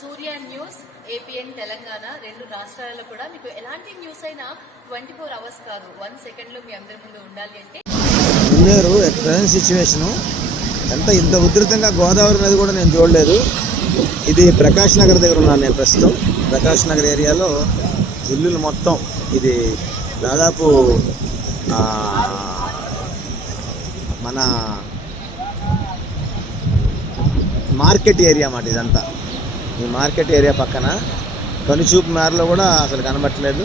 సూర్య news APN Telangana రెండు రాష్ట్రాలలో కూడా మీకు ఎలాంటి న్యూస్ అయినా ట్వంటీ ఫోర్ అవర్స్ కాదు. వన్ సెకండ్లో మీ అందరి ముందు ఉండాలి అంటే ఉండేరు ప్రజెంట్ సిచ్యువేషను ఎంత ఇంత ఉధృతంగా గోదావరి నది కూడా నేను చూడలేదు. ఇది ప్రకాష్ నగర్ దగ్గర ఉన్నాను నేను ప్రస్తుతం. ప్రకాష్ నగర్ ఏరియాలో ఇల్లులు మొత్తం ఇది దాదాపు మన మార్కెట్ ఏరియా అన్నమాట ఇదంతా. ఈ మార్కెట్ ఏరియా పక్కన. కనుచూపు మేరలో కూడా అసలు కనబట్టలేదు